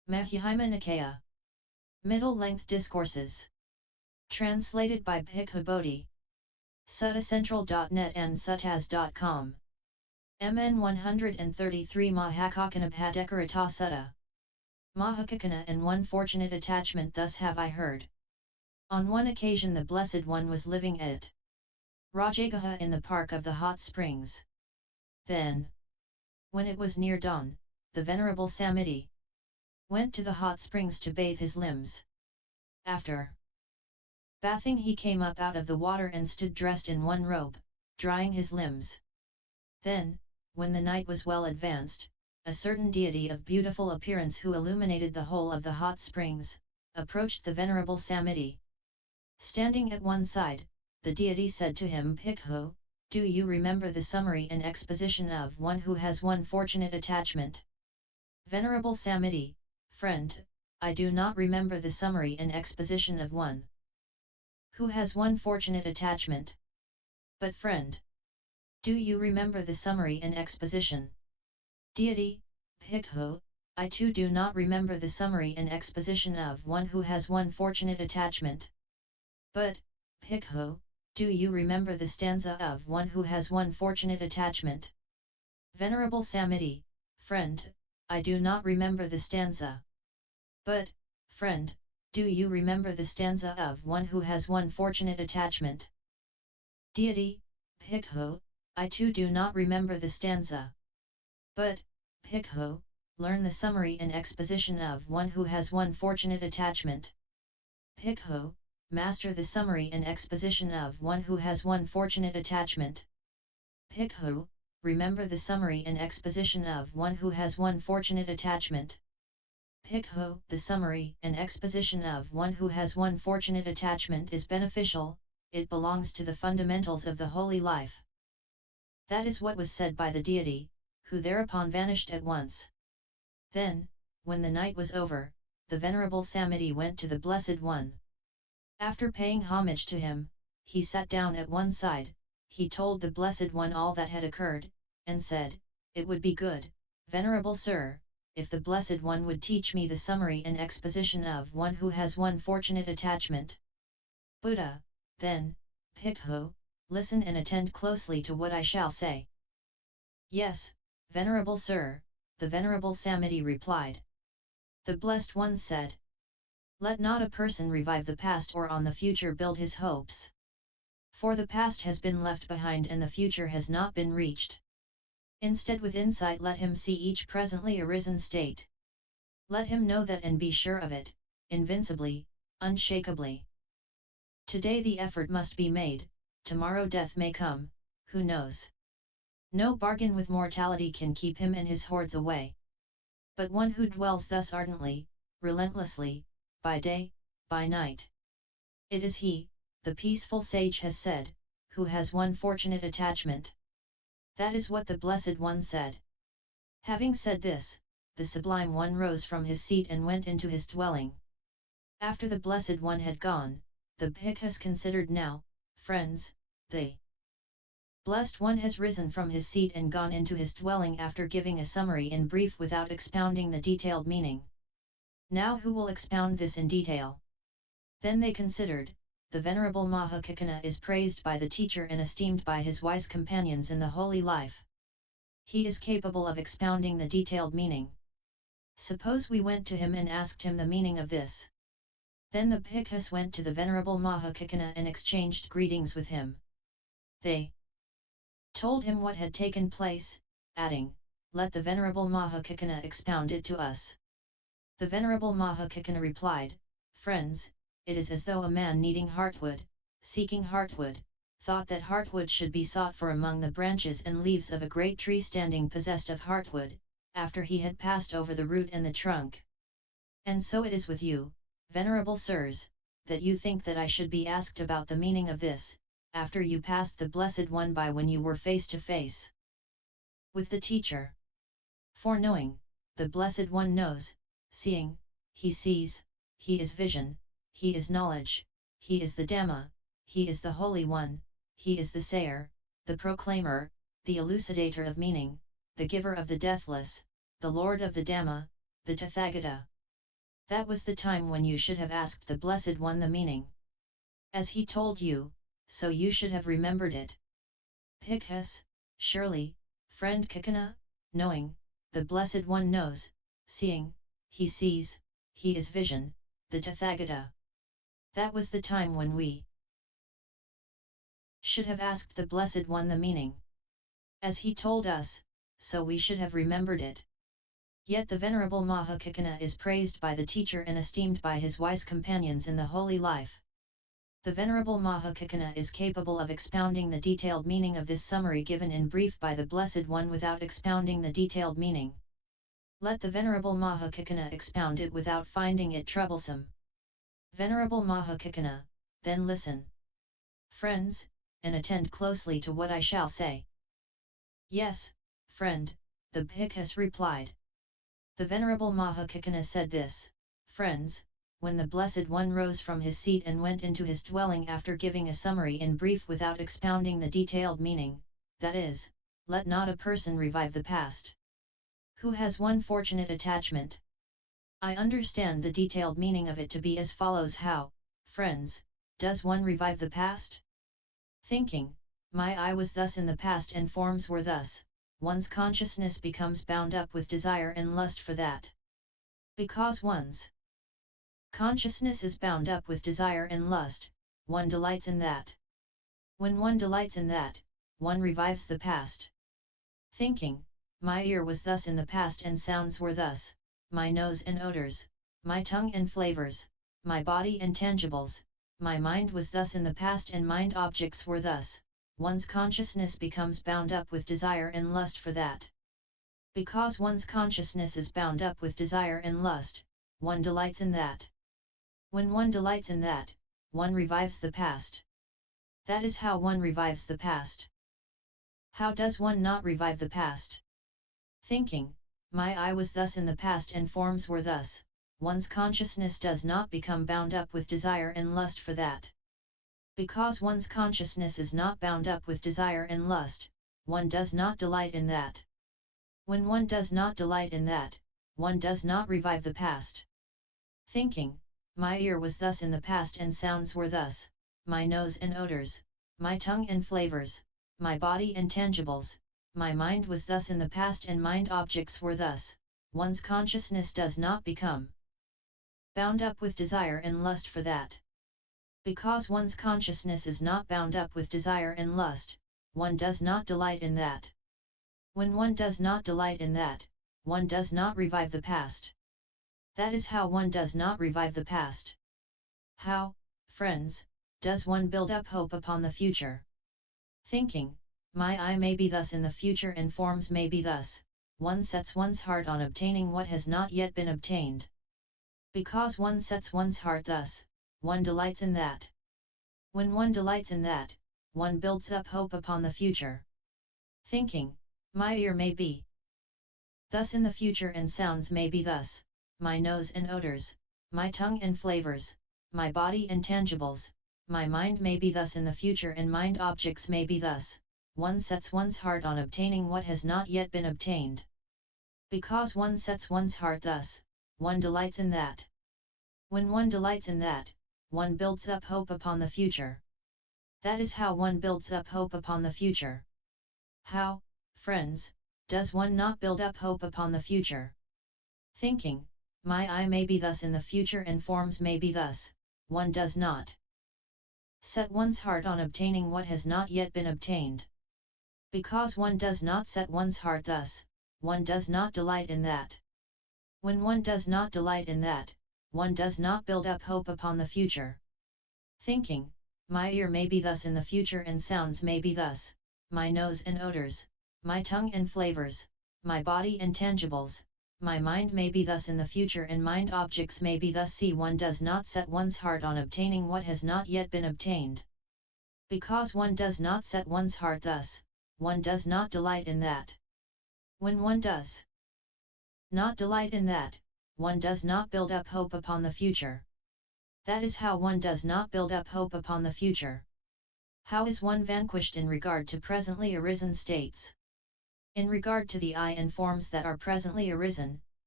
Majjhima Nikaya. Middle-length discourses. Translated by Bhikkhu Bodhi. suttacentral.net and suttas.com. MN 133 MahaKaccana Bhadekarata Sutta. MahaKaccana and one fortunate attachment. Thus have I heard. On one occasion the Blessed One was living at Rajagaha in the park of the hot springs. Then, when it was near dawn, the Venerable Samiddhi went to the hot springs to bathe his limbs. After bathing he came up out of the water and stood dressed in one robe, drying his limbs. Then, when the night was well advanced, a certain deity of beautiful appearance who illuminated the whole of the hot springs, approached the Venerable Samiddhi. Standing at one side, the deity said to him, Bhikkhu, do you remember the summary and exposition of one who has one fortunate attachment? Venerable Samiddhi, friend, I do not remember the summary and exposition of one who has one fortunate attachment. But friend, do you remember the summary and exposition? Deity, Bhikkhu, I too do not remember the summary and exposition of one who has one fortunate attachment. But, Bhikkhu, do you remember the stanza of one who has one fortunate attachment? Venerable Samiddhi, friend, I do not remember the stanza. But, friend, do you remember the stanza of one who has one fortunate attachment? Deity, Bhikkhu, I too do not remember the stanza. But, Bhikkhu, learn the summary and exposition of one who has one fortunate attachment. Bhikkhu, master the summary and exposition of one who has one fortunate attachment. Bhikkhu, remember the summary and exposition of one who has one fortunate attachment. Bhikkhu, the summary and exposition of one who has one fortunate attachment is beneficial, it belongs to the fundamentals of the holy life. That is what was said by the deity, who thereupon vanished at once. Then, when the night was over, the Venerable Samiddhi went to the Blessed One. After paying homage to him, he sat down at one side, he told the Blessed One all that had occurred, and said, it would be good, Venerable Sir, if the Blessed One would teach me the summary and exposition of one who has one fortunate attachment. Buddha, then, Bhikkhu, listen and attend closely to what I shall say. Yes, Venerable Sir, the Venerable Samiddhi replied. The Blessed One said, let not a person revive the past or on the future build his hopes. For the past has been left behind and the future has not been reached. Instead with insight let him see each presently arisen state. Let him know that and be sure of it, invincibly, unshakeably. Today the effort must be made, tomorrow death may come, who knows? No bargain with mortality can keep him and his hordes away. But one who dwells thus ardently, relentlessly, by day, by night. It is he, the peaceful sage has said, who has one fortunate attachment. That is what the Blessed One said. Having said this, the Sublime One rose from his seat and went into his dwelling. After the Blessed One had gone, the Bhikkhus considered now, friends, the Blessed One has risen from his seat and gone into his dwelling after giving a summary in brief without expounding the detailed meaning. Now who will expound this in detail? Then they considered, the Venerable MahaKaccana is praised by the teacher and esteemed by his wise companions in the holy life. He is capable of expounding the detailed meaning. Suppose we went to him and asked him the meaning of this. Then the Bhikkhus went to the Venerable MahaKaccana and exchanged greetings with him. They told him what had taken place, adding, let the Venerable MahaKaccana expound it to us. The Venerable MahaKaccana replied, friends, it is as though a man needing heartwood, seeking heartwood, thought that heartwood should be sought for among the branches and leaves of a great tree standing possessed of heartwood, after he had passed over the root and the trunk. And so it is with you, Venerable Sirs, that you think that I should be asked about the meaning of this, after you passed the Blessed One by when you were face to face with the teacher. For knowing, the Blessed One knows, seeing, he sees, he is vision, he is knowledge, he is the Dhamma, he is the Holy One, he is the Sayer, the Proclaimer, the Elucidator of meaning, the Giver of the Deathless, the Lord of the Dhamma, the Tathagata. That was the time when you should have asked the Blessed One the meaning. As he told you, so you should have remembered it. Bhikkhus, surely, friend Kaccana, knowing, the Blessed One knows, seeing, he sees, he is vision, the Tathagata. That was the time when we should have asked the Blessed One the meaning. As he told us, so we should have remembered it. Yet the Venerable MahaKaccana is praised by the teacher and esteemed by his wise companions in the holy life. The Venerable MahaKaccana is capable of expounding the detailed meaning of this summary given in brief by the Blessed One without expounding the detailed meaning. Let the Venerable MahaKaccana expound it without finding it troublesome. Venerable MahaKaccana, then listen, friends, and attend closely to what I shall say. Yes, friend, the Bhikkhus replied. The Venerable MahaKaccana said this, friends, when the Blessed One rose from his seat and went into his dwelling after giving a summary in brief without expounding the detailed meaning, that is, let not a person revive the past. Who has one fortunate attachment? I understand the detailed meaning of it to be as follows: how, friends, does one revive the past? Thinking, my I was thus in the past and forms were thus, one's consciousness becomes bound up with desire and lust for that. Because one's consciousness is bound up with desire and lust, one delights in that. When one delights in that, one revives the past. Thinking, my ear was thus in the past and sounds were thus, my nose and odors, my tongue and flavors, my body and tangibles, my mind was thus in the past and mind objects were thus, one's consciousness becomes bound up with desire and lust for that. Because one's consciousness is bound up with desire and lust, one delights in that. When one delights in that, one revives the past. That is how one revives the past. How does one not revive the past? Thinking, my I was thus in the past and forms were thus, one's consciousness does not become bound up with desire and lust for that. Because one's consciousness is not bound up with desire and lust, one does not delight in that. When one does not delight in that, one does not revive the past. Thinking, my ear was thus in the past and sounds were thus, my nose and odors, my tongue and flavors, my body and tangibles, my mind was thus in the past and mind objects were thus, one's consciousness does not become bound up with desire and lust for that. Because one's consciousness is not bound up with desire and lust, one does not delight in that. When one does not delight in that, one does not revive the past. That is how one does not revive the past. How, friends, does one build up hope upon the future? Thinking, my I may be thus in the future and forms may be thus, one sets one's heart on obtaining what has not yet been obtained. Because one sets one's heart thus, one delights in that. When one delights in that, one builds up hope upon the future. Thinking, my ear may be thus in the future and sounds may be thus, my nose and odors, my tongue and flavors, my body and tangibles, my mind may be thus in the future and mind objects may be thus, one sets one's heart on obtaining what has not yet been obtained. Because one sets one's heart thus, one delights in that. When one delights in that, one builds up hope upon the future. That is how one builds up hope upon the future. How, friends, does one not build up hope upon the future? Thinking, my I may be thus in the future and forms may be thus, one does not set one's heart on obtaining what has not yet been obtained. Because one does not set one's heart thus, one does not delight in that. When one does not delight in that, one does not build up hope upon the future. Thinking, my ear may be thus in the future and sounds may be thus, my nose and odors, my tongue and flavors, my body and tangibles, my mind may be thus in the future and mind objects may be thus. See, one does not set one's heart on obtaining what has not yet been obtained. Because one does not set one's heart thus, one does not delight in that. When one does not delight in that, one does not build up hope upon the future. That is how one does not build up hope upon the future. How is one vanquished in regard to presently arisen states? In regard to the I and forms that are presently arisen,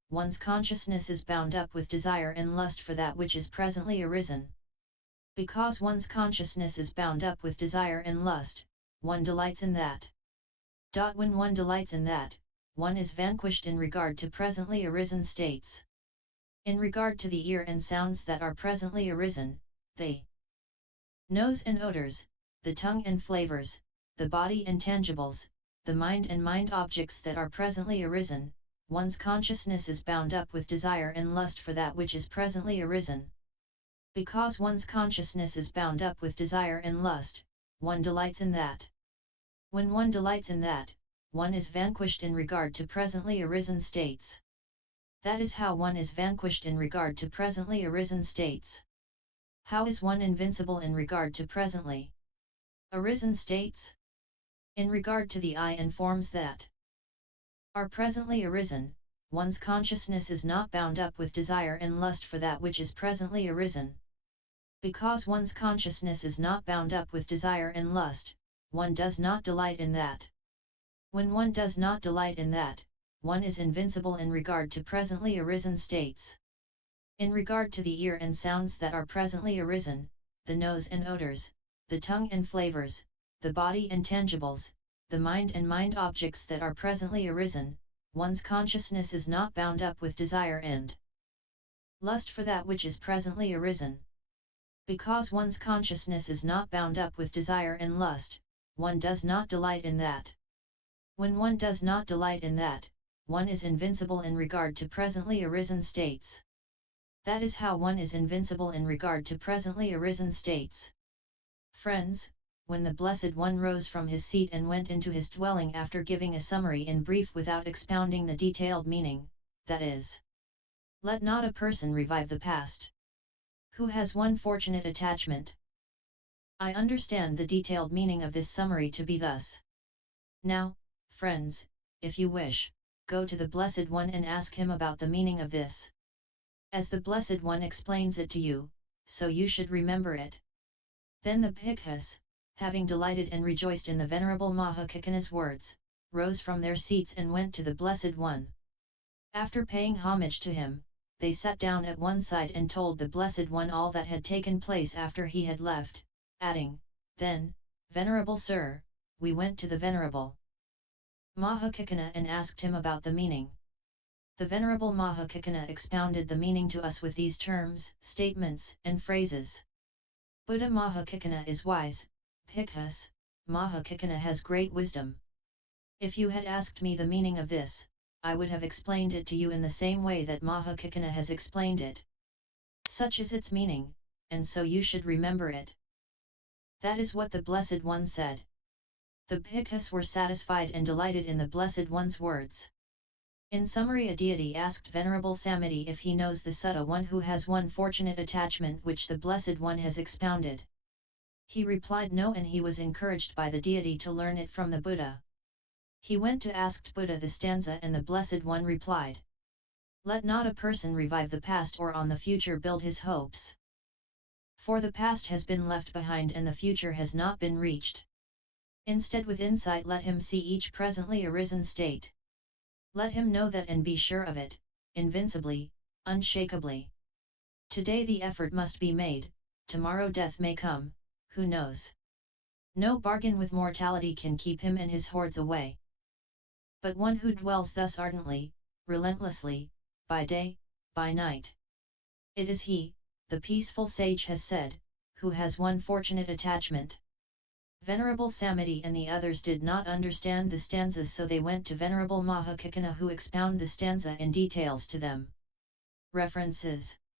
one's consciousness is bound up with desire and lust for that which is presently arisen. Because one's consciousness is bound up with desire and lust, one delights in that. When one delights in that, one is vanquished in regard to presently arisen states. In regard to the ear and sounds that are presently arisen, the nose and odors, the tongue and flavors, the body and tangibles, the mind and mind objects that are presently arisen, one's consciousness is bound up with desire and lust for that which is presently arisen. Because one's consciousness is bound up with desire and lust, one delights in that. When one delights in that, one is vanquished in regard to presently arisen states. That is how one is vanquished in regard to presently arisen states. How is one invincible in regard to presently arisen states? In regard to the I and forms that are presently arisen, one's consciousness is not bound up with desire and lust for that which is presently arisen. Because one's consciousness is not bound up with desire and lust, one does not delight in that. When one does not delight in that, one is invincible in regard to presently arisen states. In regard to the ear and sounds that are presently arisen, the nose and odors, the tongue and flavors, the body and tangibles, the mind and mind objects that are presently arisen, one's consciousness is not bound up with desire and lust for that which is presently arisen. Because one's consciousness is not bound up with desire and lust, one does not delight in that. When one does not delight in that, one is invincible in regard to presently arisen states. That is how one is invincible in regard to presently arisen states. Friends, when the Blessed One rose from his seat and went into his dwelling after giving a summary in brief without expounding the detailed meaning, that is, let not a person revive the past. Who has one fortunate attachment? I understand the detailed meaning of this summary to be thus. Now, friends, if you wish, go to the Blessed One and ask him about the meaning of this. As the Blessed One explains it to you, so you should remember it. Then the Bhikkhus, having delighted and rejoiced in the Venerable MahaKaccana's words, rose from their seats and went to the Blessed One. After paying homage to him, they sat down at one side and told the Blessed One all that had taken place after he had left, adding, "Then, Venerable Sir, we went to the Venerable MahaKaccana and asked him about the meaning." The Venerable MahaKaccana expounded the meaning to us with these terms, statements, and phrases. Buddha MahaKaccana is wise, Bhikkhus, MahaKaccana has great wisdom. If you had asked me the meaning of this, I would have explained it to you in the same way that MahaKaccana has explained it. Such is its meaning, and so you should remember it. That is what the Blessed One said. The Bhikkhus were satisfied and delighted in the Blessed One's words. In summary, a deity asked Venerable Samiddhi if he knows the sutta one who has one fortunate attachment which the Blessed One has expounded. He replied no, and he was encouraged by the deity to learn it from the Buddha. He went to ask Buddha the stanza, and the Blessed One replied, "Let not a person revive the past or on the future build his hopes. For the past has been left behind and the future has not been reached. Instead, with insight let him see each presently arisen state. Let him know that and be sure of it, invincibly, unshakeably. Today the effort must be made, tomorrow death may come, who knows? No bargain with mortality can keep him and his hordes away. But one who dwells thus ardently, relentlessly, by day, by night. It is he, the peaceful sage has said, who has one fortunate attachment." Venerable Samiddhi and the others did not understand the stanzas, so they went to Venerable MahaKaccana, who expounded the stanza in details to them. References.